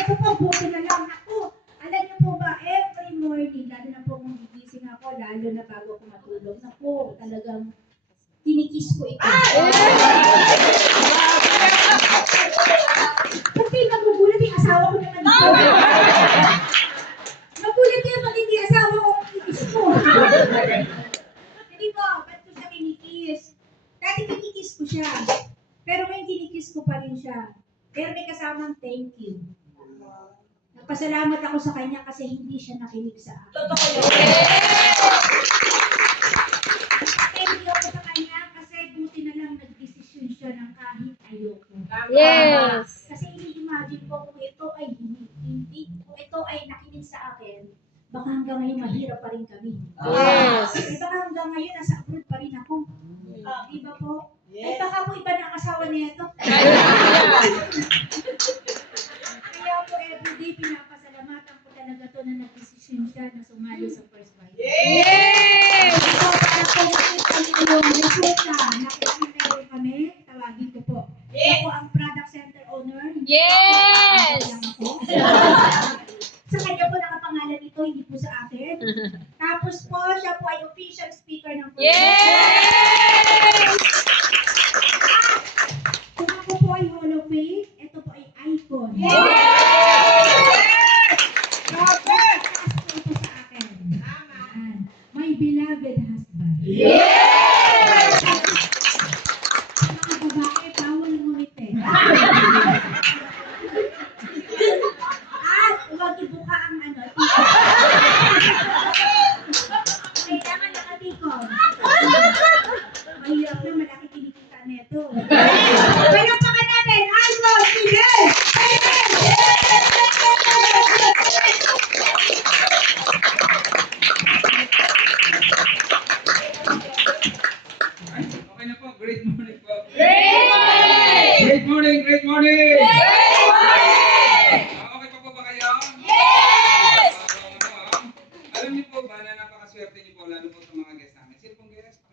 Ito po, buti na lang. Ako, alam niyo po ba, every morning, lalo na po kung gigising ako, lalo na bago ako matulog, naku, talagang tinikis ko ito. Kasi nagugulat yung asawa ko naman ito. Nagulat kayo pag hindi asawa ko ang tinikis ko. Hindi po, ba't ko siya tinikis? Dati tinikis ko siya. Pero ngayon tinikis ko pa rin siya. Pero may kasamang thank you. Nagpasalamat ako sa kanya kasi hindi siya nakinig sa akin. Totoo yun. Thank you ako sa kanya kasi buti na lang nagdesisyon siya ng kahit ayoko. Yes. Kasi ini-imagine ko kung ito ay kung ito ay nakinig sa akin, baka hanggang ngayon mahirap pa rin kami. Yes. Baka hanggang ngayon nasa abroad pa rin ako. Di ba po? Ay baka po iba na ang asawa nito. Kaya po everyday pinapasalamatan ko talaga to na nagdesisyon siya na sumali sa First Bite. Yes. So, para po makita niyo yung resulta, nakikita kami, tawagin ko po. Ako ang product center owner. Yes. Sa kanya po nakapangalan ito, hindi po sa akin. Tapos po, siya po ay official speaker ng First Bite. Yes. Kung ako po ay Hall of Fame, ito po ay icon. Grabe! Ito sa akin. Yan. My beloved husband. Mga babae, bawal ngumiti. At huwag ibuka ang ano. Kailangan nakatikon. Mahirap na malaki kinikita nito. Palakpakan natin! Icon! Miguel! Okay na po. Great morning po. Great morning. Great morning, great morning. Great morning. Okay pa po ba kayo? Yes. Alam niyo po ba na napakaswerte niyo po lalo po sa mga guest namin. Sino pong guest?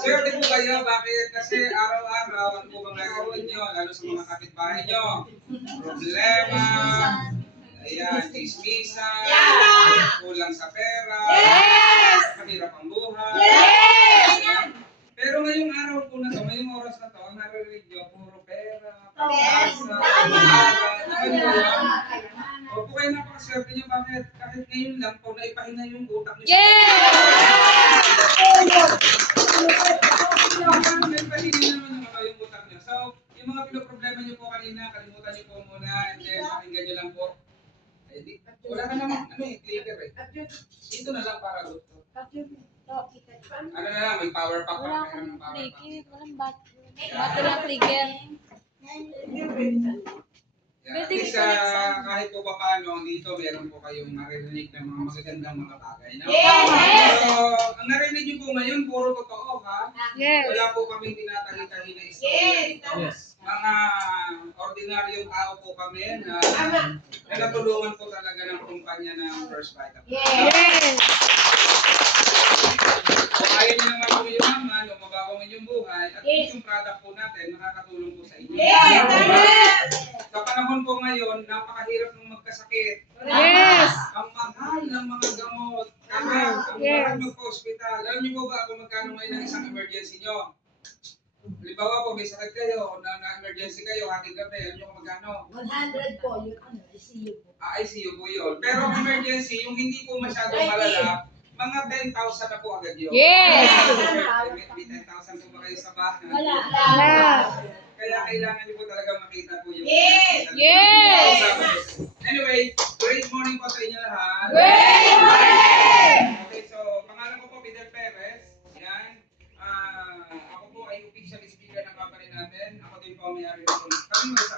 Swerte po kayo. Bakit? Kasi araw-araw ano po bang gagawin niyo lalo sa mga kapitbahay niyo? Problema. Ayan, chismisan. Kulang sa pera. Mahirap ang buhay. Pero ngayong araw po na to, ngayong oras na to, ang naririnig nyo, puro pera, pag-asa, o po kayo napakaswerte nyo, bakit? Kahit ngayon lang po, naipahinga yung utak nyo. Yes. Naipahinga naman yung utak nyo. So, yung mga pinoproblema nyo po kanina, kalimutan nyo po muna, and then pakinggan nyo lang po. Ay, di, wala ka naman, clicker eh. Dito na lang para gusto. Ano na lang, may power pack Wala pa. Meron ng akong power pack. trigger. Walang battery ang trigger. Yeah, at least, kahit po pa paano, dito meron po kayong maririnig ng mga magagandang mga bagay. No? So, ang narinig niyo po ngayon, puro totoo, ha? Yes. Wala po kaming tinatahi-tahi na istorya dito. Mga ordinaryong tao po kami na natulungan po talaga ng kumpanya ng First Bite. Yes. Kung ayaw niyo naman po yung naman, o mabago yung buhay, at least yung product po natin, makakatulong po sa inyo. Sa panahon po ngayon, napakahirap ng magkasakit. Yes. Ang mahal ng mga gamot. Ang Yes. mahal magpa-hospital. Alam niyo po ba kung magkano ngayon ang isang emergency nyo? Halimbawa po, may sakit kayo, na emergency kayo, ating gabi, alam niyo kung magkano? 100 po, yun ano, ICU po. ICU po yun. Pero ang emergency, yung hindi po masyadong malala, mga 10,000 na po agad yun. Yes. May 10,000 po ba kayo sa bahay? Wala. Kaya kailangan niyo po talaga makita po yung... Yes. Anyway, great morning po sa inyo lahat. Great morning. Okay, so pangalan ko po Fidel Perez. Yan. Ako po ay official speaker ng company natin. Ako din po ang may-ari nito. Kami mo sa...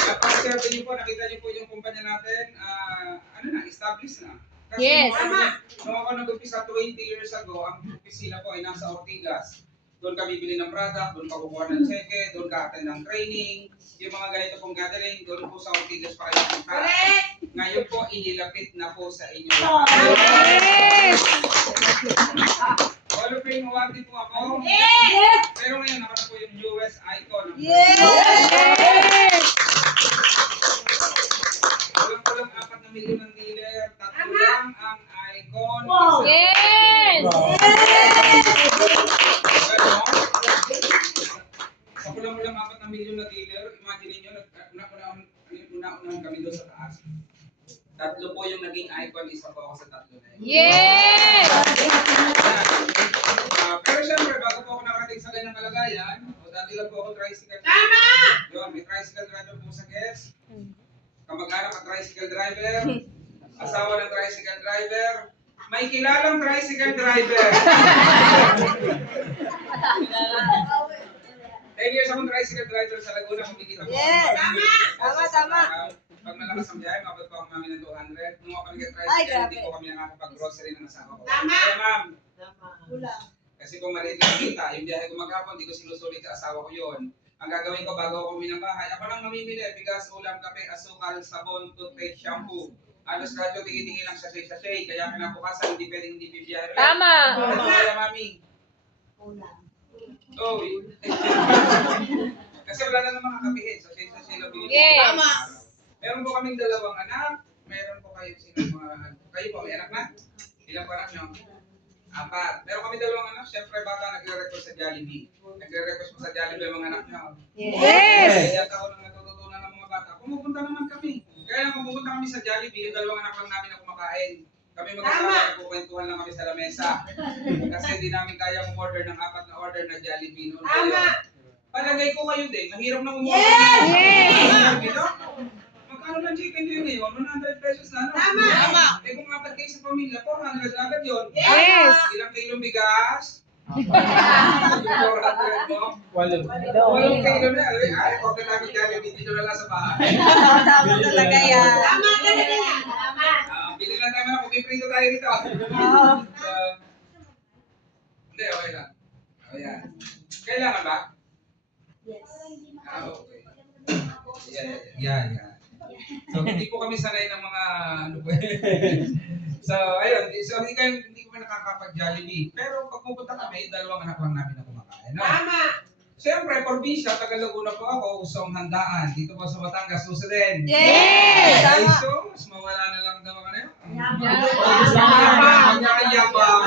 Napaka-serve niyo po, nakita niyo po yung kumpanya natin. Established na. Kasi Yes. nung ako nag-umpisa 20 years ago, ang opisina po ay nasa Ortigas. Doon ka bibili ng product, doon ka kukuha ng cheque, doon ka attend ng training, yung mga ganito pong gathering, doon po sa Ortigas pa kayo punta. Ngayon po, inilapit na po sa inyo. Yes. Hall of Fame awardee po ako. Pero ngayon, ako na po yung new Yes! Kulang-kulang 4 na milyon ng dealer. 3 lang ang icon. Wow. Yes! Sa kulang-kulang 4 na milyon na dealer, imagine niyo, una-unahan kami doon sa taas. 3 po yung naging icon, isa po ako sa 3 na yun. Yes! Pero syempre, bago po ako nakarating sa ganyang kalagayan, dati lang po ako tricycle. Tama! Yun, may tricycle driver po sa guest. Kamag-anak ang tricycle driver. Asawa ng tricycle driver. May kilalang tricycle driver. 10 years akong tricycle driver sa Laguna, kumikita po. Yes. Tama. Pag malakas ang biyahe, mabot po ako namin ng 200. Nung ako nag-tricycle, hindi po kami nakakapag-grocery ng asawa ko. Kaya ma'am, kasi kung maliit lang kita, yung biyahe ko maghapon, hindi ko sinusulit sa asawa ko yun. Ang gagawin ko bago ako uwi ng bahay, ako lang mamimili, bigas, ulam, kape, asukal, sabon, toothpaste, shampoo. Alos radyo, tingin-tingin lang sa sachet, kaya kinabukasan, hindi pwedeng hindi bibiyahe. Tama! Kaya mami. Oh, kasi wala na namang kakapihin, sachet lang binibili. Yes! Tama. Meron po kaming 2 anak, meron po kayo kayo po, may anak na? Ilang po anak nyo? 4. Meron kami 2 anak, syempre bata nagre-request sa Jollibee. Nagre-request po sa Jollibee ang mga anak nyo. Yes! Kaya taon nang natututunan ng mga bata, pumupunta naman kami. Kaya lang kung pupunta kami sa Jollibee, yung 2 anak lang namin na kumakain. Kami mag-asawa, nagkukwentuhan lang kami sa lamesa. Kasi hindi namin kaya umorder ng 4 na order na Jollibee noon. Tama! Palagay ko kayo din, mahirap na umorder. Yes! Dito? Magkano ng chicken din ngayon? 100 pesos na, no? Tama. Eh kung 4 kayo sa pamilya, 400 agad yun. Yes! Ilang kilong bigas? Yung 400 mo? 8 kilo na. Ay, huwag na namin Jollibee dito na lang sa bahay. Tama talaga yan. Bili lang naman ako, piprito tayo dito. Hindi, okay lang. O yan. Kailangan ba? Okay. Yeah. So, hindi po kami sanay ng mga ano po. So, ayun. So, hindi ko nakakapag-Jollibee. Pero pag pupunta kami, 2 anak lang namin na kumakain. No? Tama! Siyempre, probinsya, taga Laguna po ako, usong handaan. Dito po sa Batangas, uso din. Yes! Ay, so, mas mawala na lang daw ano yun. Yabang. Yabang.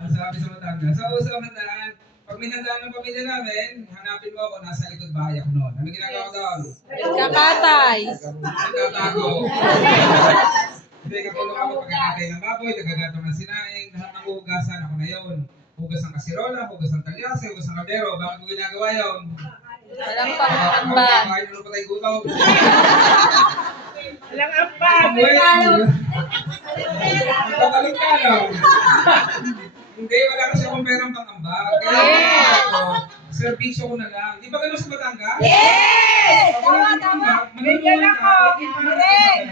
Ang sabi sa Batangas. So, usong handaan. Pag may handaan ng pamilya namin, hanapin mo ako, nasa likod bahay ako noon. Ano ginagawa ko doon? Kakatay. Nagtatago. Hindi, katulong ako pagkakatay ng baboy, nagagatong ng sinaing, lahat ng hugasan ako na yun. Hugas ng kasirola, hugas ng talyase, hugas ng kaldero. Bakit mo ginagawa yun? Walang pangambag. Kahit ano pa tayo gutom. Walang ambag. Tatalog ka lang. Hindi, wala kasi akong perang pangambag. Kaya ako, servisyo ko na lang. Di ba ganun sa Batangas? Yes! Tama. Bigyan ako. Yes!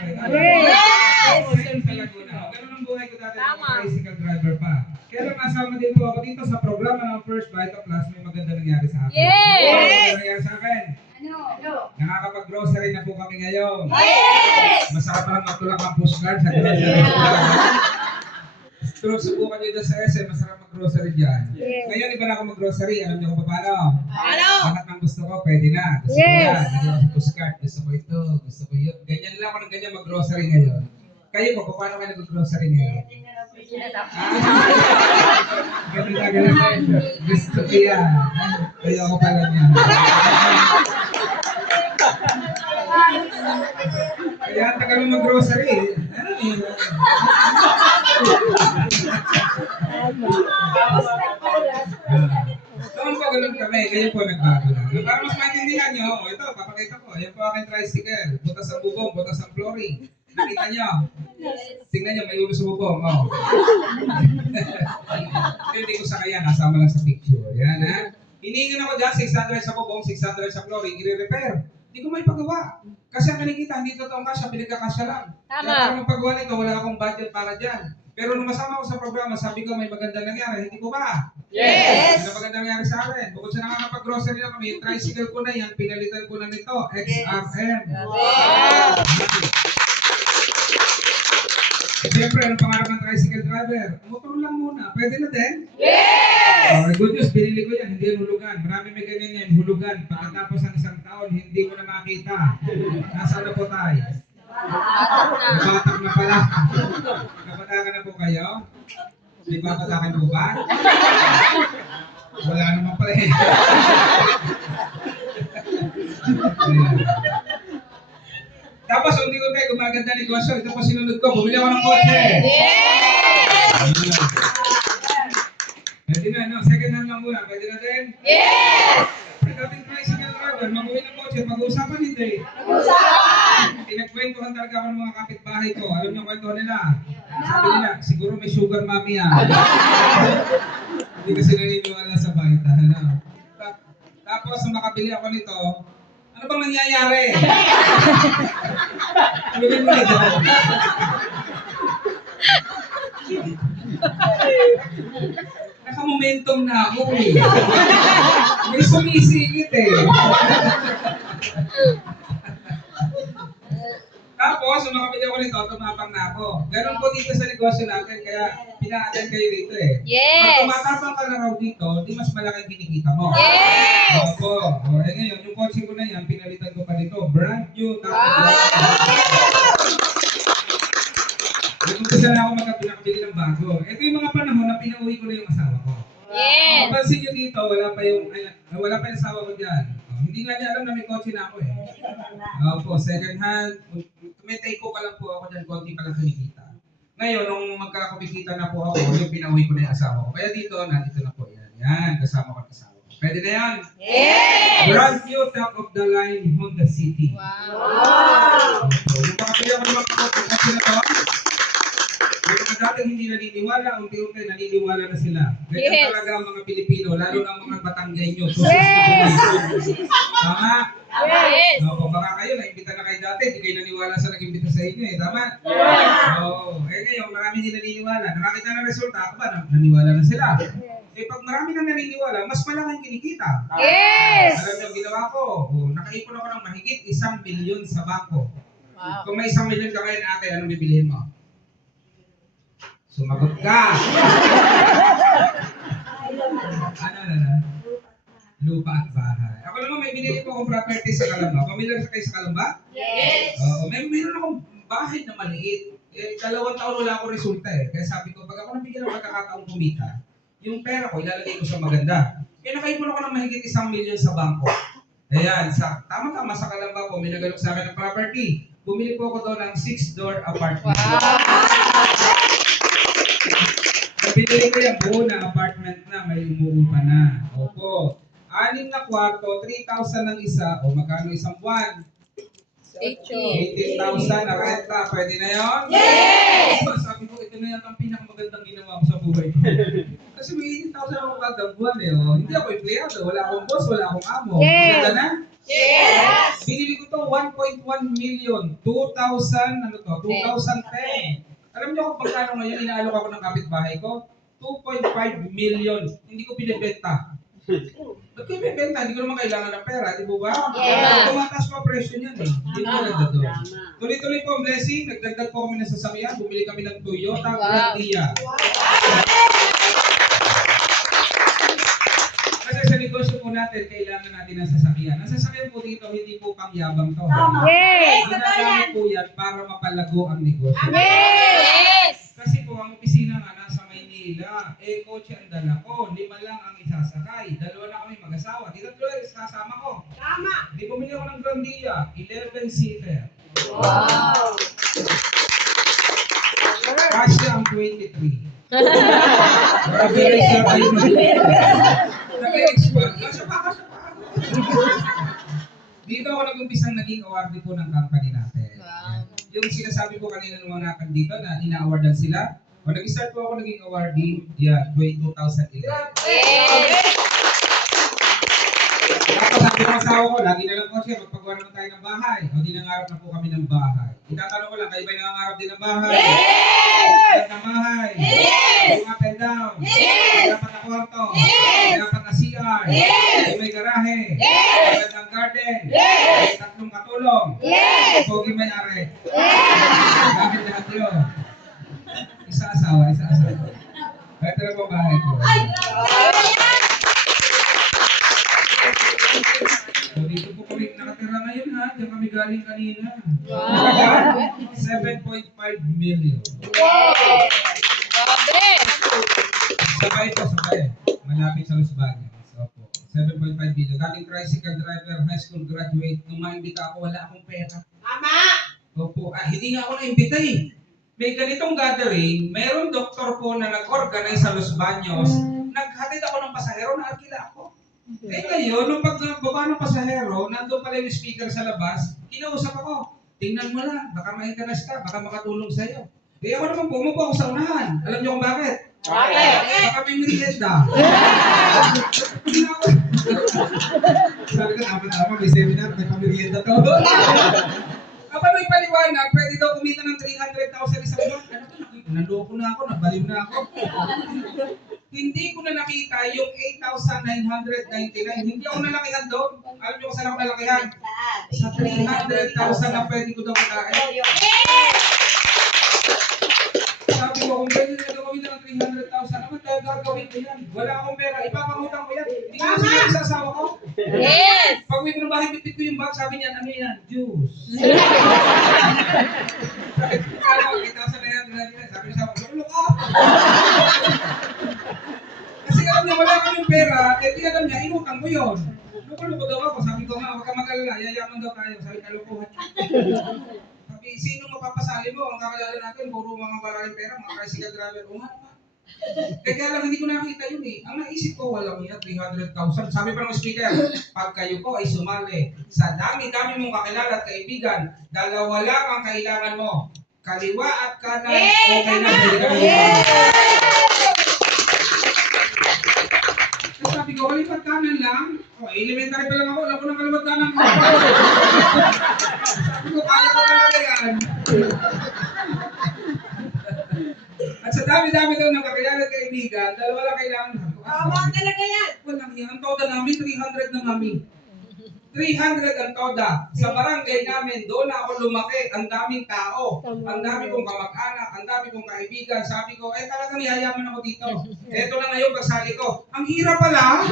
Sa Laguna. Ganun ang buhay ko dati ng Tama. tricycle driver pa. Kaya lang nasama din po ako dito sa programa ng First Vital Class. May maganda nangyari sa akin. Yes! Ano nangyari sa akin? Ano? Nakakapag-grocery na po kami ngayon. Yes! Masarap lang matulak ang postcard sa grocery. Pero subukan nyo dyan sa SM, masarap mag-grocery dyan. Yes. Ngayon, iba na ako mag-grocery. Alam niyo kung paano? Ano? Lahat ng gusto ko, pwede na. Gusto ko Yes. yan. Nandiyan ako sa postcard. Gusto ko ito. Gusto ko yun. Ganyan lang ako ng ganyan mag-grocery ngayon. Kayo po, paano kayo nag-grocery ngayon? Ganun na, ganun. Gusto ko yan. Kaya ako pala niya. Kaya tagal mo mag-grocery. Noon po ganun kami, kayo po nagbago na. Para mas maintindihan nyo, ito, papakita ko. Ayan po aking tricycle. Butas ang bubong, butas ang flooring. Nakita nyo? Tingnan nyo, may ulo sa bubong. Oh. Hindi ko sa kaya, nasama lang sa picture. Yan ha. Hinihingan ako dyan, 600 sa bubong, 600 sa flooring, i-repair. Hindi ko may pagawa. Kasi ang nakikita, hindi totoong kasya, pinagkakasya lang. Tama. Kaya para magpagawa nito, wala akong budget para dyan. Pero nung masama ko sa programa, sabi ko may maganda nangyari. Hindi ko ba? Yes! May maganda nangyari sa akin. Bukod sa nakakapag-grocery na kami, yung tricycle ko na yan, pinalitan ko na nito, XRM. Wow! Siyempre, anong pangarap ng tricycle driver? Motor lang muna. Pwede na din? Yes! Good news, binili ko yan. Hindi yan hulugan. Marami may ganyan yan. Hulugan. Pagkatapos ng isang taon, hindi mo na makita. Nasaan na po tayo? Batak na pala. Kapatakan na po kayo? May papatakan po ba? Wala naman pala eh. Ayan. Tapos, hindi ko tayo gumaganda negosyo. Ito po sinunod ko. Bumili ako ng kotse. Ayan. Pwede na, no? Second hand lang muna. Pwede na din? Yes! Ang dating tricycle driver, mag-uwi ng kotse. Pag-uusapan hindi. Pinagkwentuhan talaga ako ng mga kapitbahay ko. Alam niyo kwento nila? Sabi nila, siguro may sugar mommy yan. Hindi kasi naniniwala sa baita. Ano? Tapos, nung makabili ako nito, ano bang nangyayari? Tuloy mo na daw. Naka-momentum na ako eh. May sumisigit eh. Tapos, nung makabili ako nito, tumapang na ako. Ganon po dito sa negosyo natin, kaya pina-attend kayo dito eh. Yes. Pag tumatapang ka na raw dito, di mas malaki kinikita mo. Yes! Opo. O, eh ngayon, yung kotse ko na yan, pinalitan ko pa nito. Brand new. Nag-umpisa na ako magkabili ng bago. Ito yung mga panahon na pinauwi ko na yung asawa ko. Yes! Mapansin nyo dito, wala pa yung asawa ko dyan. Hindi nga niya alam na may kotse na ako eh. Opo, second hand. Tumitay ko pa lang po ako dyan, konti pa lang kinikita. Ngayon, nung magkakabikita na po ako, yung pinauwi ko na yung asawa ko. Kaya dito, nandito na po yan. Yan, kasama ko ang asawa ko. Pwede na yan? Yes! Brand new top of the line Honda City. Wow! So, yung mga kaya ko naman kasi na to, yung mga dating hindi naniniwala, unti-unti naniniwala na sila. Ganyan Yes. talaga ang mga Pilipino, lalo na ang mga Batanggenyo. Yes! Tama? Yes! Opo, baka kayo, naimbita na kayo dati, hindi kayo naniwala sa nag-imbita sa inyo eh, tama? Oo. Eh ngayon, marami hindi naniniwala. Nakakita ng resulta, ako ba, naniwala na sila. Eh pag marami na naniniwala, mas malaking kinikita. Yes! Alam niyo, ginawa ko, nakaipon ako ng mahigit 1 milyon sa bangko. Wow! Kung may 1 milyon ka ngayon ate, anong bibilihin mo? Sumagot ka! Ano? Lupa at bahay. Ako naman may binili ko akong property sa Calamba. Familiar sa kayo sa Calamba? Yes! Meron akong bahay na maliit. 2 taon wala akong resulta eh. Kaya sabi ko, pag ako nabigyan ng pagkakataong kumita, yung pera ko ilalagay ko sa maganda. Nakaipon ako ng mahigit 1 milyon sa bangko. Ayan, tama-tama sa Calamba po, may nagalok sa akin ng property. Bumili po ako doon ng 6-door apartment. Pinili ko yung buo na apartment na may umuupa na. Opo. 6 na kwarto, 3,000 ang isa. O magkano isang buwan? 18,000 na renta. Pwede na yun? Yes! Sabi ko, ito na yan ang pinakamagandang ginawa ko sa buhay ko. Kasi may 18,000 ako kada buwan eh. O, hindi ako empleyado. Wala akong boss, wala akong amo. Yes! Ganda na? Yes! Binili ko to 1.1 million. 2010. Alam niyo kung pagkano ngayon, inaalok ako ng kapitbahay ko? 2.5 million. Hindi ko binibenta. Ba't ko ibibenta? Hindi ko naman kailangan ng pera, di ba? Yeah. Tumataas pa presyo niyan eh. Hindi ko nagdado doon. Tuloy-tuloy po ang blessing. Nagdagdag po kami ng sasakyan. Bumili kami ng Toyota Grandia. Kasi sa negosyo po natin, kailangan natin ng sasakyan. Ang sasakyan po dito, hindi po pangyabang to. Yes! Ginagamit po yan para mapalago ang negosyo. Yes! Kasi po, ang opisina nga nasa Maynila, kotse ang dala ko, 5 lang ang isasakay. 2 na kami mag-asawa. Dito tuloy, sasama ko. Tama! Di bumili ako ng Grandia, 11-seater. Wow! Kasya ang 23. Very sure tayo nag-expand. Kasya pa. Dito ako nag-umpisang naging awardee po ng company natin. Wow. Yung sinasabi ko kanina nung mga nakan dito na ina-awardan sila, o nag-start po ako naging awardee, 2011. Yes! Tapos sabi ng asawa ko, lagi na lang po siya, magpagawa naman tayo ng bahay. O di nangarap na po kami ng bahay. Itatanong ko lang, kayo ba'y nangangarap din ng bahay? Yes! Ng bahay? Yes! Yung up and down? Yes! Dapat na kwarto? Yes! Dapat na CR? Yes! May garahe? Yes! Magandang garden? Yes! May 3 katulong? Yes! Pogi may ari? Yes! Bakit lahat yun? galing kanina. Wow. 7.5 million. Yes. Grabe. Sabay po, sabay. Malapit sa Los Baños. Opo. 7.5 million. Dating tricycle driver, high school graduate. Nung maimbita ako, wala akong pera. Tama. Opo. Hindi nga ako naimbita eh. May ganitong gathering, mayroong doktor po na nag-organize sa Los Baños. Naghatid ako ng pasahero, naarkila ako. Eh ngayon, nung pagbaba ng pasahero, nandun pala yung speaker sa labas, kinausap ako. Tingnan mo lang, baka ma-interest ka, baka makatulong sa'yo. Eh ako naman pumupo ako sa unahan. Alam niyo kung bakit? Bakit? Baka may merienda. Hindi na ako. Sabi ko, tama, may seminar, may pamerienda to. Kapag may paliwanag, pwede daw kumita ng 300,000 isang buwan. Ano to? Naloko na ako, nabaliw na ako. Hindi ko na nakita yung 8,999. Hindi ako nalakihan doon. Alam niyo kung saan ako nalakihan? Sa 300,000 na pwede ko daw makain. Sabi ko, kung pwede na gawin ng 300,000, naman tayo gagawin ko yan. Wala akong pera, ipapangutang ko yan. Hindi ko sila sa asawa ko. Yes. Pag uwi ko ng bahay, bitbit ko yung bag, sabi niya, ano yan? Juice. Sabi ko, 8,000 na yan. Sabi niya sa akin, lulok ka. Kasi alam niya, wala kaming pera, eh di alam niya, inutang ko yun. Loko-loko daw ako. Sabi ko nga, huwag ka mag-alala, yayaman daw tayo. Sabi ka, lukuhan. Sabi, sino mapapasali mo? Ang kakalala natin, puro mga maraming pera, mga tricycle driver. O nga naman. Kaya lang, hindi ko nakita yun eh. Ang naisip ko, walang yan, 300,000. Sabi pa ng speaker, pag kayo po ay sumali, sa dami-dami mong kakilala at kaibigan, dalawa lang ang kailangan mo. Kaliwa at kanan, okay na, pwede ka mag-iwan. Tapos sabi ko, kaliwat kanan lang. Oh, elementary pa lang ako, alam ko ng kaliwat kanan ko. Sabi ko, kaya ko talaga yan. At sa dami-dami daw ng kakilala at kaibigan, dalawa lang kailangan. Tama talaga yan. Walang yan. Ang toda namin, 300 na mami. 300 ang toda. Sa barangay namin, doon ako lumaki. Ang daming tao. Ang dami kong kamag-anak. Ang dami kong kaibigan. Sabi ko, eh talagang yayaman ako dito. Eto na ngayon, pagsali ko. Ang hirap pala.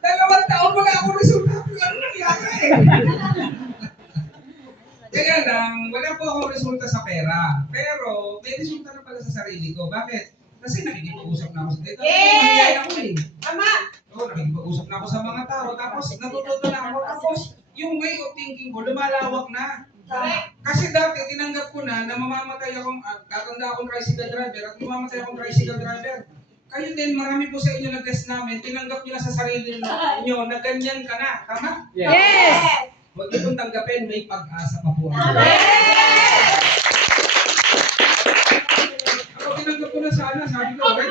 Dalawang taon wala akong resulta. Ano nangyari? Kaya lang, wala po akong resulta sa pera. Pero, may resulta na pala sa sarili ko. Bakit? Kasi nakikipag-usap na ako sa dito. Mahihayin ako eh. Tama. Oo, nakikipag-usap na ako sa mga tao. Tapos, natututo na ako. Tapos, yung way of thinking ko, lumalawak na. Kasi dati, tinanggap ko na mamamatay akong, tatanda akong tricycle driver at mamamatay akong tricycle driver. Kayo din, marami po sa inyo nag-test namin, tinanggap nyo na sa sarili nyo na ganyan ka na. Tama? Yes. Huwag niyo pong tanggapin, may pag-asa pa po. Ako tinanggap ko na sana, sabi ko, okay,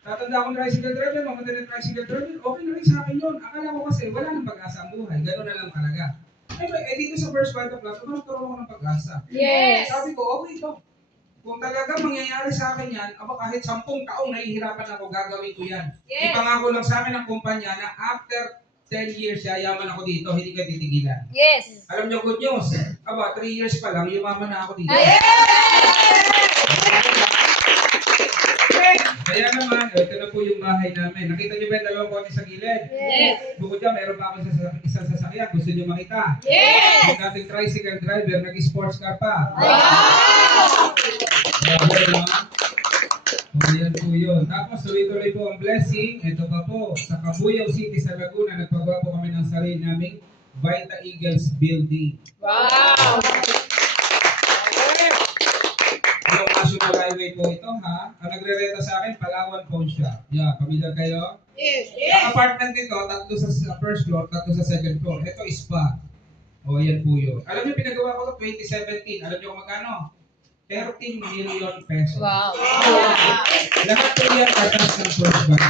tatanda akong tricycle driver, mamatay ng tricycle driver, okay na rin sa akin yun. Akala ko kasi, wala nang pag-asa ang buhay, gano'n na lang talaga. Eh dito sa First Vital Class, magkaroon ako ng pag-asa. Yes. Sabi ko, okay to. Kung talaga mangyayari sa akin yan, aba kahit 10 taong nahihirapan ako, gagawin ko yan. Yes. Ipangako lang sa amin ng kumpanya na after 10 years, yayaman ako dito, hindi ka titigilan. Yes. Alam niyo, good news. Aba, 3 years pa lang, yumaman na ako dito. Kaya naman, ito na po yung bahay namin. Nakita niyo ba yung dalawang kotse sa gilid? Yes. Bukod dyan, meron pa ako isang sasakyan. Gusto niyo makita? Yes. Yung dating tricycle driver, nag-sports car pa. Wow. Ayan po yun. Tapos tuloy-tuloy po ang blessing. Ito pa po, sa Cabuyao City sa Laguna, nagpagawa po kami ng sarili naming Vita Eagles Building. Wow. Yung National Highway po ito ha. Ang nagre-renta sa akin, Palawan Pawn Shop. Yeah, pamilyar kayo? Yes. Ang apartment nito, tatlo sa first floor, tatlo sa second floor. Ito spa. O, yan po yun. Alam niyo, pinagawa ko ito 2017. Alam niyo kung magkano? 13 million pesos. Wow. Lahat po yan katas ng first bank.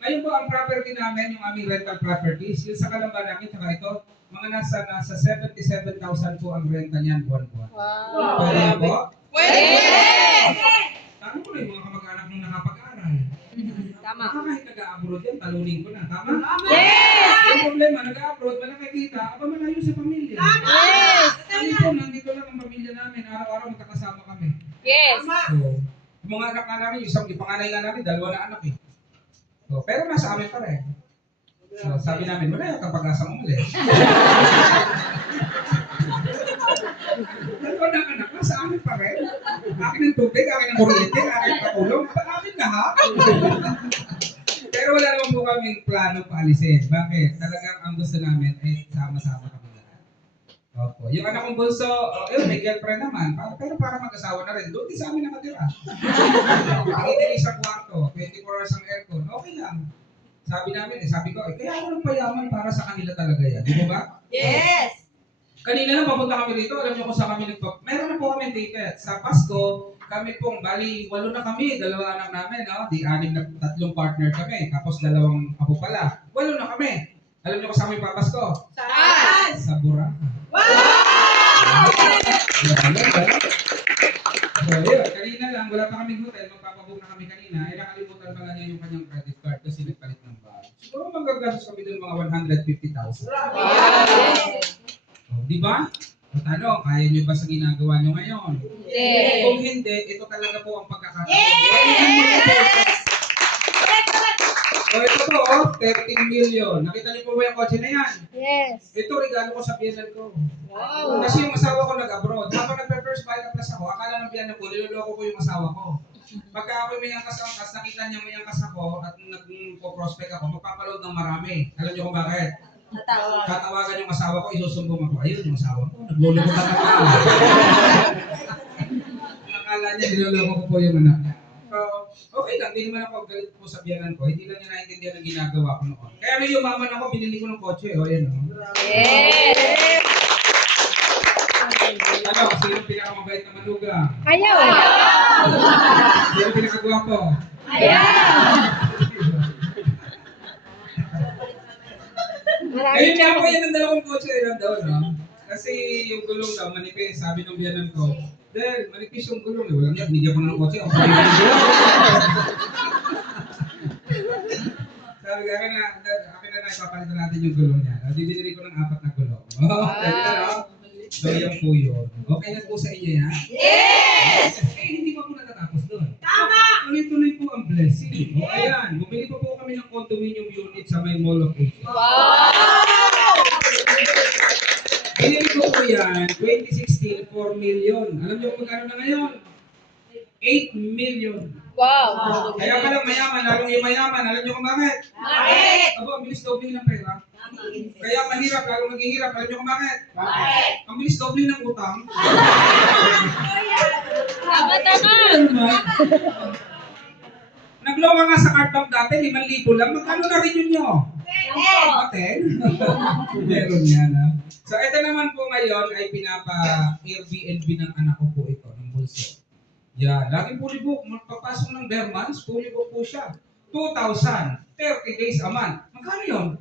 Ngayon po, ang property namin, yung aming rental properties, yung sa Kalamba namin, saka ito, mga nasa 77,000 po ang renta niyan buwan-buwan. Wow. Pwede po? Yes. Tanong ko na yung mga kamag-anak nung nakapag-aral. Tama. Kahit nag-a-abroad yan, talunin ko na. Tama? Yes. Yung problema, nag-a-abroad, wala nakikita, aba malayo sa pamilya. Yes. Nandito lang ang pamilya namin, araw-araw magkakasama kami. Yes. So, yung mga anak nga namin, yung isang ipanganay nga namin, 2 na anak eh. So, pero nasa amin pa rin. So, sabi namin, wala yung pag-asa mo ulit. Dalawa ng anak, nasa amin pa rin. Akin ang tubig, akin ang kuryente, akin ang katulong, akin lahat. Pero wala naman po kaming plano paalisin. Bakit? Talagang ang gusto namin ay sama-sama kami lahat. Opo. Yung anak kong bunso, yun, may girlfriend naman. Pero para mag-asawa na rin, doon din sa amin nakatira. Pakitin isang kwarto, 24 hours ang aircon, okay lang. Sabi namin, sabi ko, kaya ako ng payaman para sa kanila talaga yan. Di ba? Yes! Kanina lang papunta kami dito, alam niyo kung saan kami meron na po kami ticket. Sa Pasko, kami pong, bali, 8 na kami, 2 anak namin, no? Di 6 na, 3 partner kami, tapos 2 apo pala. 8 na kami. Alam niyo kung saan kami papasko? Saan? Sa Boracay. Wow! So, yun, kanina lang, wala pa kaming hotel, magpapabook na kami kanina, nakalimutan pala niya yung kanyang credit card kasi nagpalit ng bag. Siguro magagastos kami doon mga 150,000. Oh, di ba? O tanong, kaya nyo ba sa ginagawa nyo ngayon? Yes. Kung hindi, ito talaga po ang pagkakataon. Yes! So ito po, 13 million. Nakita niyo po ba yung kotse na yan? Yes. Ito, regalo ko sa biyanan ko. Wow. Kasi yung asawa ko nag-abroad. Habang nagpe-first bike plus ako, akala ng biyanan ko, niloloko ko yung asawa ko. Pagka ako may angkas, nakita niya may angkas ako at nagpo-prospect ako, magpapaload ng marami. Alam niyo kung bakit? Tatawagan yung asawa ko, isusumbong ako. Ayun yung asawa ko, nagluloko ka na. Akala niya, niloloko ko po yung anak niya. So, okay lang, hindi naman ako galit po sa biyanan ko. Hindi lang niya naiintindihan ang ginagawa ko noon. Kaya nung yumaman ako, binili ko ng kotse. O, yan o. Yes. Ano, sino pinakamabait na manugang? Ayaw. Sino pinakagwapo? Marami Ayun nga po, yan ang dalawang kotse lang daw, no? Kasi yung gulong daw, manipis. Sabi ng biyanan ko, Del, manipis yung gulong. Walang niya, binigyan ko na ng kotse. Ako yung gulong. Sabi ko, akin na ipapalitan natin yung gulong niya. Bibili ko ng 4 na gulong. Oh, dali na, no? So, yan po yun. Okay na po sa inyo, yan? Yes! Hindi pa po natatapos doon. Tama! Tuloy-tuloy po ang blessing. O, ayan. Bumili pa po kami ng condominium unit sa may Mall of Asia. Wow. Binili ko po yan, 2016, 4 million. Alam niyo kung magkano na ngayon? 8 million. Wow. Kaya palang mayaman, lalong yung mayaman. Alam niyo kung bakit? Bakit? Abo, ang bilis dobling ng pera. Kaya mahirap, lalong naghihirap. Alam niyo kung bakit? Bakit? Ang bilis dobling ng utang. Tama. Nagloka nga sa card bank dati, 5,000 lang. Magkano na rin yun nyo? 10? Meron yan, ha? So, ito naman po ngayon ay pinapa-Airbnb ng anak ko po ito, ng bulso. Yan, laging fully book. Magpapasok ng bare months, fully book po siya. 2,000, 30 days a month. Magkano yun?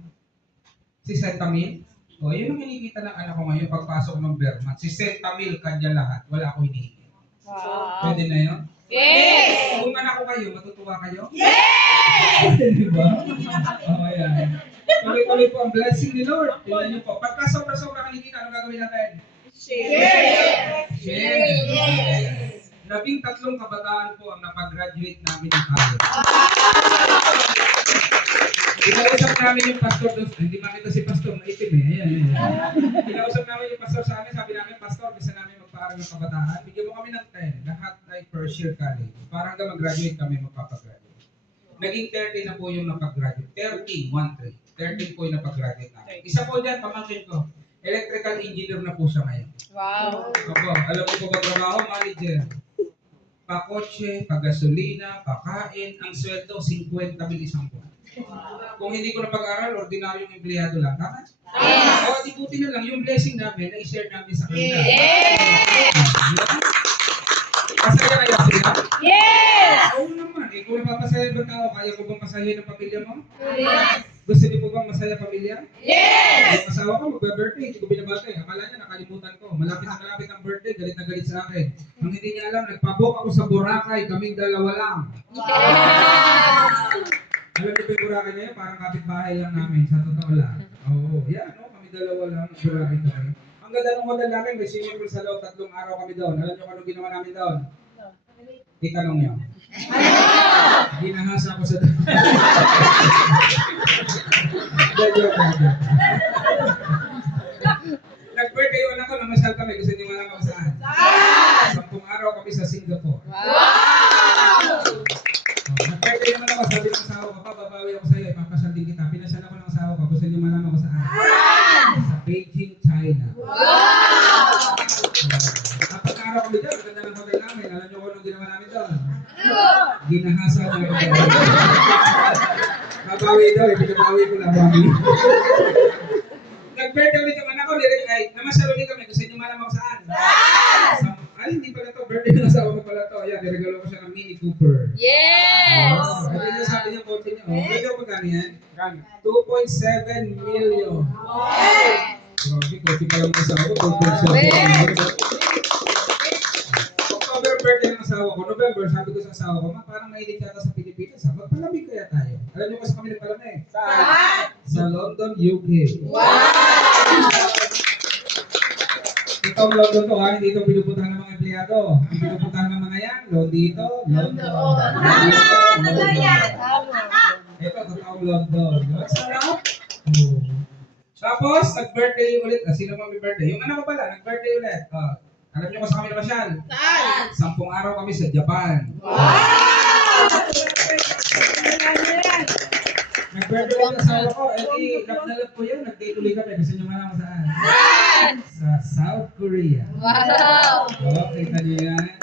60,000? O, yun ang kinikita ng anak ko ngayon pagpasok ng bare months. 60,000 kanya lahat. Wala ako hinihingi. Wow. Pwede na yun? Yes. Kung anak ko kayo, matutuwa kayo? Yes! Diba? Oh, yan. Tuloy-tuloy po ang blessing ni Lord. Tingnan niyo po. Pagka sobra-sobra kinikita, ano gagawin natin? Share! Share. 13 kabataan po ang napag-graduate namin ng college. Kinausap namin yung pastor doon. Hindi makita si pastor, maitim eh. Ayan. Kinausap namin yung pastor sa amin. Sabi namin, pastor, bisa namin magpaaral ng kabataan. Bigyan mo kami ng 10. Lahat ay first year college. Para hanggang mag-graduate kami, magpapagraduate. Naging 30 na po yung napag-graduate. 13 po yung napag-graduate namin. Isa po dyan, pamangkin ko. Electrical engineer na po siya ngayon. Wow. Opo, alam mo po ba trabaho? Manager. Pa-kotse, pa-gasolina, pakain, ang sweldo, 50,000 isang buwan. Kung hindi ko na pag-aral, ordinaryong empleyado lang. Tama? Yes. O, dibuti na lang yung blessing namin na i-share namin sa kanila. Yes. Masaya kayo sila? Yes. Oo naman. Eh, kung napapasaya ba tao, kaya ko bang pasayahin ang pamilya mo? Yes. Gusto niyo po bang masaya pamilya? Yes. Yung asawa ko, magbe-birthday, hindi ko binabagay. Akala niya, nakalimutan ko. Malapit na malapit ang birthday, galit na galit sa akin. Ang hindi niya alam, nagpabook ako sa Boracay, kaming 2 lang. Yes. Alam niyo ba yung Boracay na yun? Parang kapitbahay lang namin, sa totoo lang. Oo, yan, no? Kami 2 lang, Boracay kami. Ang ganda ng hotel namin, may swimming pool sa loob, 3 araw kami doon. Alam niyo kung ano ginawa namin doon? Itanong niyo. Ginahasa ko sa joke. Nag-birthday yung anak ko, namasyal kami. Gusto niyo malaman kung saan? 10 araw kami sa Singapore. Nag-birthday naman ako, sabi ng asawa ko, babawi ako sa'yo, ipapasyal din kita. Pinasyal ako ng asawa ko, gusto niyo malaman kung saan? Sa Beijing, China. 4 araw kami dyan, maganda ng hotel namin. Alam niyo kung anong ginawa namin doon? Ginahasa ng hotel. Babawi daw, pinabawi ko lang, mami. Nag-birthday ulit yung anak ko, ay, namasyal ulit kami, gusto niyo malaman kung saan? Ay, hindi pala to, birthday ng asawa ko pala to. Ayan, niregalo ko siya ng Mini Cooper. Yes! Ay, niya sabi niya, kotse niya, birthday ko magkano yan? 2.7 million. Grabe, kotse pa lang ng asawa ko, 2.7 million. October birthday ng asawa ko, November, sabi ko sa asawa ko, parang mahilig yata sa Pilipinas, magpalamig kaya tayo. Alam niyo kung saan kami nagpalamig? Sa London, UK. Itong London to ha, hindi ito pinupuntahan ng mga empleyado. Hindi pinupuntahan ng mga yan. Loan dito, London. Ito, totoong London. Sarap. Tapos, nag-birthday ulit. Sino ba may birthday? Yung anak ko pala, nag-birthday ulit. Alam niyo kung saan kami namasyal? 10 araw kami sa Japan. Nag-birthday ulit asawa ko. Love na love ko yan. Nag-date ulit kami. Gusto niyo malaman saan? Sa South Korea. Wow! Kita niyo yan.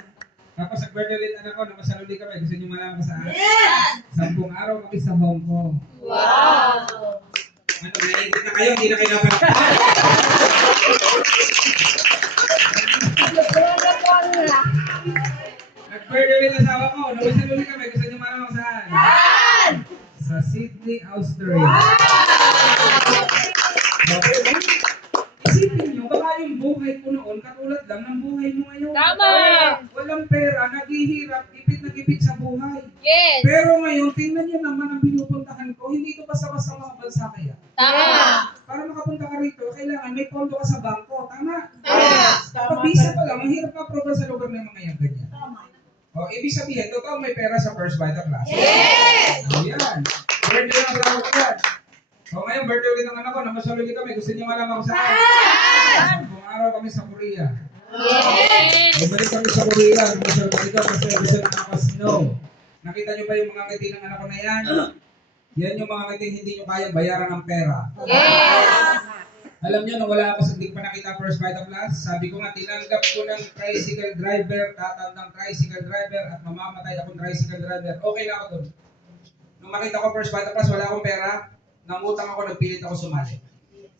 Tapos nag-birthday ulit anak ko. Namasyal ulit kami. Gusto niyo malaman saan? 10 araw kami sa Hong Kong. Wow! Ano, naiingit na kayo? Hindi na kayo napalak. Nag-birthday ulit asawa ko. Namasyal ulit kami. Gusto niyo malaman saan? Sa Sydney, Australia. Okay. Isipin nyo, baka yung buhay ko noon, katulad lang ng buhay mo ngayon. Tama! Walang pera, naghihirap, ipit na ipit sa buhay. Yes! Pero ngayon, tingnan nyo naman ang pinupuntahan ko, hindi ito basta-basta mga bansa kaya. Tama! Para makapunta ka rito, kailangan may pondo ka sa bangko. Tama? Tama! Pag visa pa lang, mahirap ma-approve sa lugar ng mga yan ganyan. O, ibig sabihin, totoo may pera sa First Vital Class. Yes! Ayan. Birthday ng asawa ko yan. O ngayon, birthday ulit ng anak ko, namasyal ulit kami. Gusto niyo malaman kung saan? 10 araw kami sa Korea. Yes! Bumalik kami sa Korea. Namasyal kami dito kasi gusto nakaka-snow. Nakita niyo ba yung mga ngiti ng anak ko na yan? Yan yung mga ngiti hindi niyo kayang bayaran ng pera. Yes! Alam niyo, nung wala ako sa hindi pa nakita First Vital Class, sabi ko nga, tinanggap ko ng tricycle driver, tatandang tricycle driver, at mamamatay akong tricycle driver. Okay na ako doon. Nung makita ko First Vital Class, wala akong pera, nangutang ako, nagpilit ako sumali.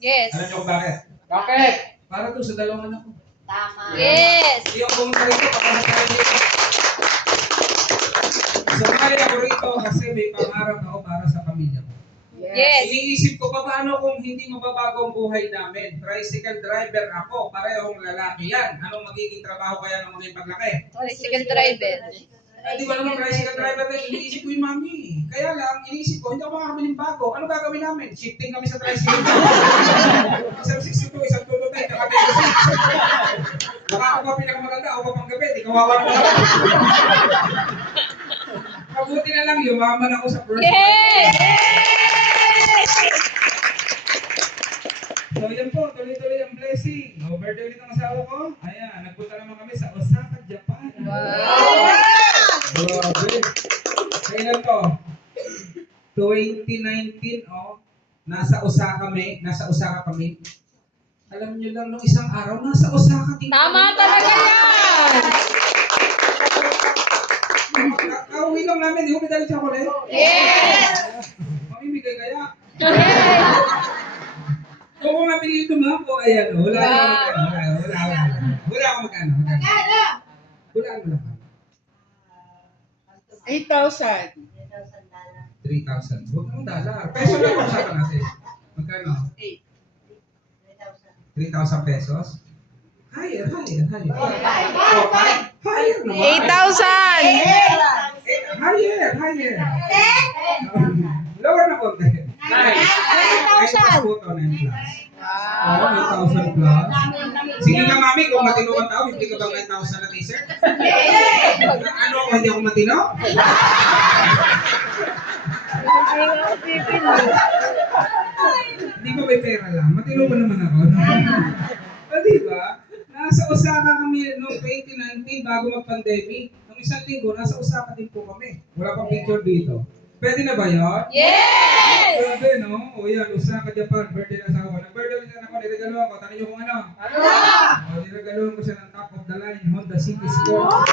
Yes! Alam niyo kung bakit? Bakit? Para doon sa dalawang anak ko. Tama! Yes! Hindi ako pumunta rito, papasakay dito. Sumali ako rito kasi may pangarap ako para sa pamilya ko. Yes! Iniisip ko, paano kung hindi mababago ang buhay namin? Tricycle driver ako, parehong lalaki yan. Anong magiging trabaho kaya nung maging paglaki? Tricycle driver. Di ba naman tricycle driver din? Iniisip ko yung mami. Kaya lang, iniisip ko, hindi ako makakabiling bago. Ano gagawin namin? Shifting kami sa tricycle. Isang 62, isang tulo tayo, nakatay ko. Baka ako pa pinakamaganda, ako pa pang gabi, di kawawa na ako. Mabuti na lang, yumaman ako sa first Yes! So yan po, tuloy-tuloy ang blessing. O, birthday ulit ang asawa ko. Ayan, nagpunta naman kami sa Osaka, Japan. Grabe. Kailan to? 2019, nasa Osaka kami. Alam niyo lang, nung isang araw, nasa Osaka din. Tama talaga yan! Kauwi lang namin, di ko medali chocolate. Yes! Mamimigay kaya. Yes! Kung ko nga pinili ito mga po, ayan, wala akong magkano. Hulaan mo lang. 8,000. 3,000. Huwag mong dollar. Peso lang kung usapan natin. Magkano? 3,000 pesos? Higher. Higher naman. 8,000! Higher. Lower na konti. 9,000 plus. 9,000 plus. Sige nga mami, kung matino kang tao, bibili ka bang 9,000 na t-shirt? Ano ako ko hindi ako matino? Hindi ko may pera lang. Matino ba naman ako? O diba? Nasa Osaka kami noong 2019 bago mag-pandemic. Nung isang linggo, nasa Osaka din po kami. Wala pang picture dito. Pwede na ba yun? Yes! Grabe, no? O yan, Osaka, Japan, birthday na sa ako. Nag-birthday na ako, niregalo ako. Tanong niyo kung ano? O, niregalo ko siya ng top of the line, Honda City Sport.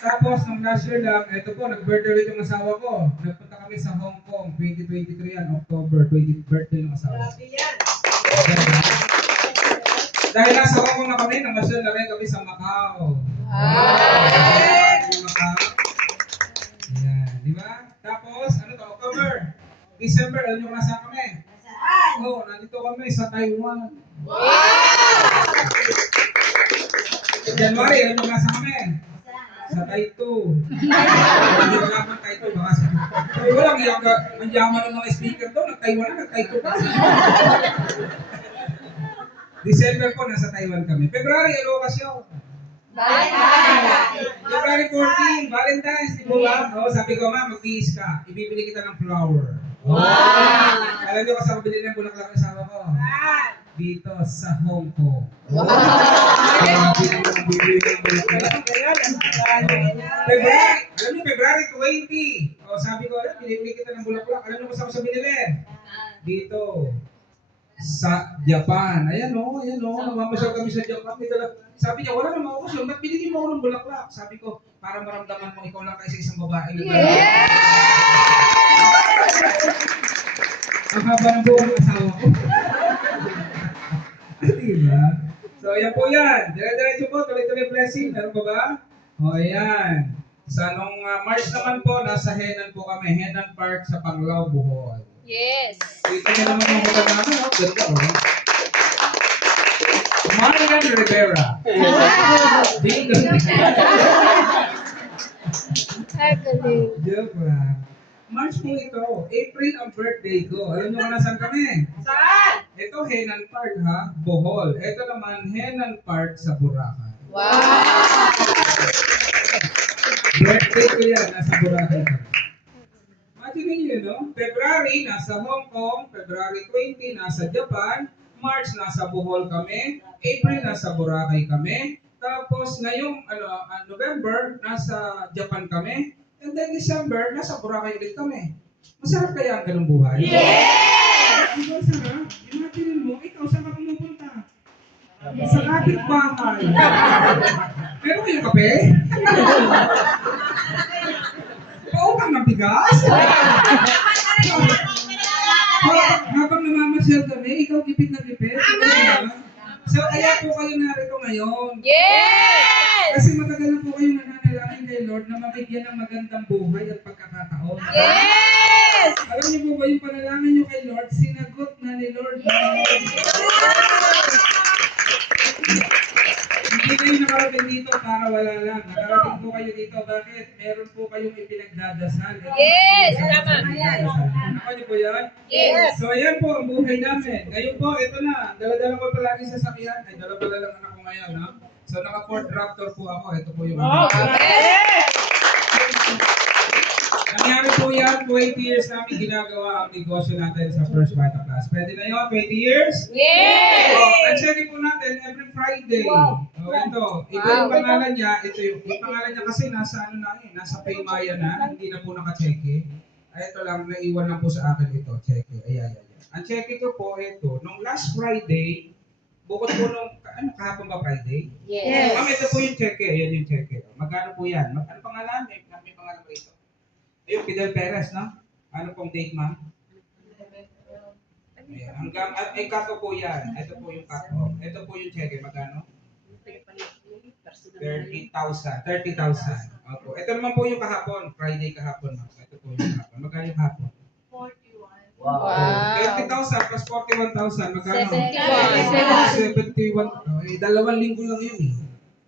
Tapos, nung last year lang, ito po, nag-birthday ulit yung asawa ko. Nagpunta kami sa Hong Kong, 2023 yan, October, 20th birthday ng asawa ko. Dahil nasa Hong Kong na kami, namasyal na rin kami sa Macau. Macau. Ayan, di ba? Tapos, ano to, October, December, alam nyo kung nasaan kami? Saan? Oo, nandito kami sa Taiwan. January, alam nyo kung nasaan kami? Sa Taito. Hindi ko naman Taito, baka sa... Sabi ko lang, ang yaman ng mga speaker doon, nag-Taiwan na, nag-Taito pa. December po, nasa Taiwan kami. February, alokasyon. February 14, Valentine's, di ba? Oo, sabi ko, ma, mag-tiis ka. Ibibili kita ng flower. Alam niyo kasi ako bilhin ng bulaklak ng asawa ko? Dito sa Hong Kong. February, alam niyo, February 20. O, sabi ko, alam, binibili kita ng bulaklak. Alam niyo kung saan ko sa binili? Dito. Sa Japan. Ayan o, namamasyal kami sa Japan. Sabi niya, wala namang okasyon. Ba't binigyan mo ako ng bulaklak? Sabi ko, para maramdaman mo ikaw lang kasi isang babae. Ang haba ng buong ng asawa ko. Diba? So, ayan po yan. Dire-diretso po, tuloy-tuloy blessing. Meron pa ba? O, ayan. Sa nung March naman po, nasa Henan po kami. Henan Park sa Panglao, Bohol. Yes! Kita niyo naman yung mukha namin, no? Ganda, oh. Marian Rivera. Bingo. Joke lang. March po ito. April ang birthday ko. Alam niyo kung nasaan kami? Saan? Ito, Henan Park, ha? Bohol. Ito naman, Henan Park sa Boracay. Wow! Birthday ko yan. Nasa Boracay kami. Imagine niyo, no? February, nasa Hong Kong. February 20, nasa Japan. March, nasa Bohol kami. April, nasa Boracay kami. Tapos, ngayong November, nasa Japan kami. And then December, nasa Boracay ulit kami. Masarap kaya ang ganung buhay? Yes! Diba sarap? Imagine mo, ikaw saan ka pumupunta? Sa kapitbahay. Meron kayong kape? Pautang ng bigas? Habang namamasyal kami, ikaw gipit na gipit. So, kaya po kayo narito ngayon. Yes! Kasi matagal na po kayo nananalangin kay Lord na mabigyan ng magandang buhay at pagkakataon. Yes! Alam niyo po ba yung panalangin niyo kay Lord, sinagot na ni Lord. Hindi kayo nakarating dito para wala lang. Nakarating po kayo dito. Bakit? Meron po kayong ipinagdadasal. Yes! Tama. Nakon niyo po yan? Yes! So ayan po ang buhay namin. Ngayon po, ito na. Dala-dala ko palagi sa sakyan. Ay, dala-dala lang anak ko ngayon, ha? So naka Ford Raptor po ako. Ito po yung nangyari po yan, 20 years namin ginagawa ang negosyo natin sa First Bata Class. Pwede na yun, 20 years? Yes! Ang-check po natin every Friday. Ito yung pangalan niya, yung pangalan niya kasi nasa nasa Paymaya na, hindi na po naka-check. Ito lang, naiwan lang po sa akin ito, check. Ayan. Ang check ko po ito, nung last Friday, bukod po nung, kahapon ba Friday? Yes! Ma'am, ito po yung check. Ayan yung check. Magkano po yan? Ano pangalan? May pangalan po ito. Ayun, Fidel Perez, no? Ano pong date, ma'am? Ayan. Hanggang, cut-off po yan. Ito po yung cut-off. Ito po yung check. Magkano? 30,000. Opo. Ito naman po yung kahapon. Friday kahapon, ma'am. Ito po yung kahapon. Magkano yung kahapon? 41. Wow! 30,000 plus 41,000. Magkano? 71. 71. 2 linggo lang yun eh.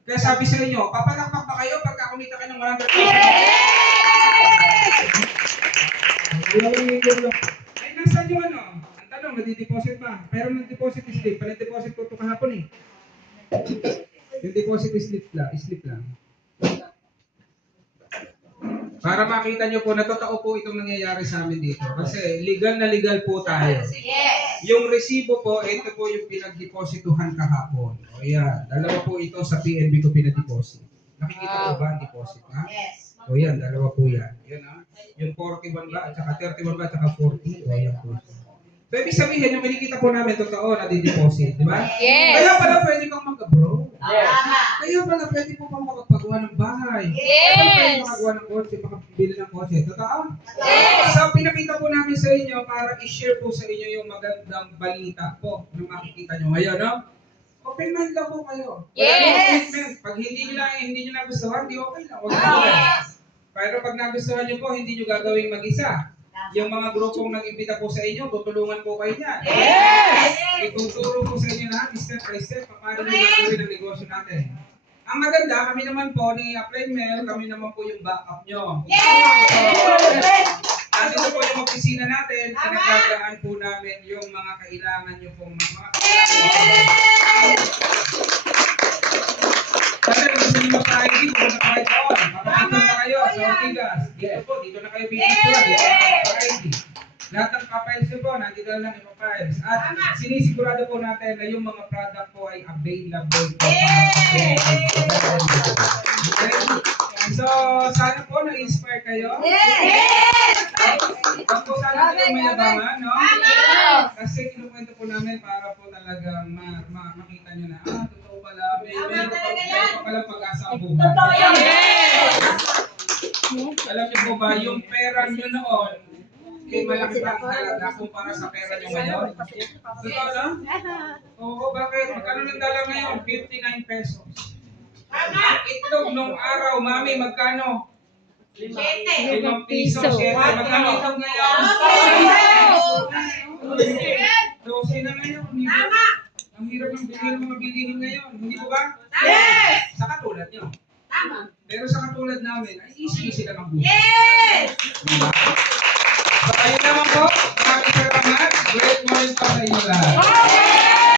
Kaya sabi sa inyo, papalakpak ba kayo pagka kumita kayo ng 100,000? Ay, nasaan yung ano? Ang tanong, nadideposit ba? Pero nag-deposit is late. Pala deposit ko ito kahapon eh. Yung deposit slip lang. Para makita nyo po na totoo po itong nangyayari sa amin dito. Kasi legal na legal po tayo. Yes. Yung resibo po, ito po yung pinagdeposituhan kahapon. O yan, dalawa po ito sa PNB ko pinag-deposit. Nakikita ko ba ang deposit, ha? Yes. O yan, dalawa po yan. Yan, ha? Yung 41 ba, at saka 31 ba, at saka 40. O yan po. So, ibig sabihin, yung kinikita po namin, totoo na di-deposit, di ba? Yes. Kaya pala pwede kang mag-abroad. Tama. Kaya pala pwede po kang makapagawa ng bahay. Yes. Kaya pala pwede makagawa ng kotse, makabili ng kotse. Totoo? Yes. So, pinakita po namin sa inyo para i-share po sa inyo yung magandang balita po na makikita nyo ngayon, no? Open mind lang po kayo. Wala Yes. namang commitment. Pag hindi nyo nagustuhan, di okay lang. Huwag na. Yes. Pero pag nagustuhan nyo po, hindi nyo gagawing mag-isa. Yung mga grupong nag-imbita po sa inyo, tutulungan po kayo niyan. Yes. Ituturo po sa inyo lahat, step by step, paano nyo gagawin ang negosyo natin. Ang maganda, kami naman po ni Upline Mail, kami naman po yung backup nyo. Yes. Nandito po yung opisina natin, pinagkagaan po namin yung mga kailangan nyo pong mga kailangan. Kasi kung gusto nyo mag-ID, punta kayo doon. Mapakita na kayo sa Ortigas. Dito po, dito na kayo bibigyan. Dito na mag-ID. Lahat ng pa-files nyo po, nandito lang yung pa-files. At sinisigurado po natin na yung mga product po ay available po. Okay? So, sana po na-inspire kayo. Huwag po sana kayong mayabangan, no? Kasi kinukwento po namin para po talagang makita nyo na, totoo pala, meron pa pala pag-asa ang buhay. Alam niyo po ba, yung pera nyo noon, malaki pa talaga kumpara sa pera nyo ngayon. Totoo na? Oo, bakit? Magkano ng dala ngayon? 59 pesos. Ang itlog nung araw, mami, magkano? 5 piso. 7. Magkano itlog ngayon? 12 na ngayon. Ang hirap ng bilhin mga bilihin ngayon. Hindi ko ba? Yes. Sa katulad nyo. Tama. Pero sa katulad namin, ay easy lang ang buhay. Yes. Diba?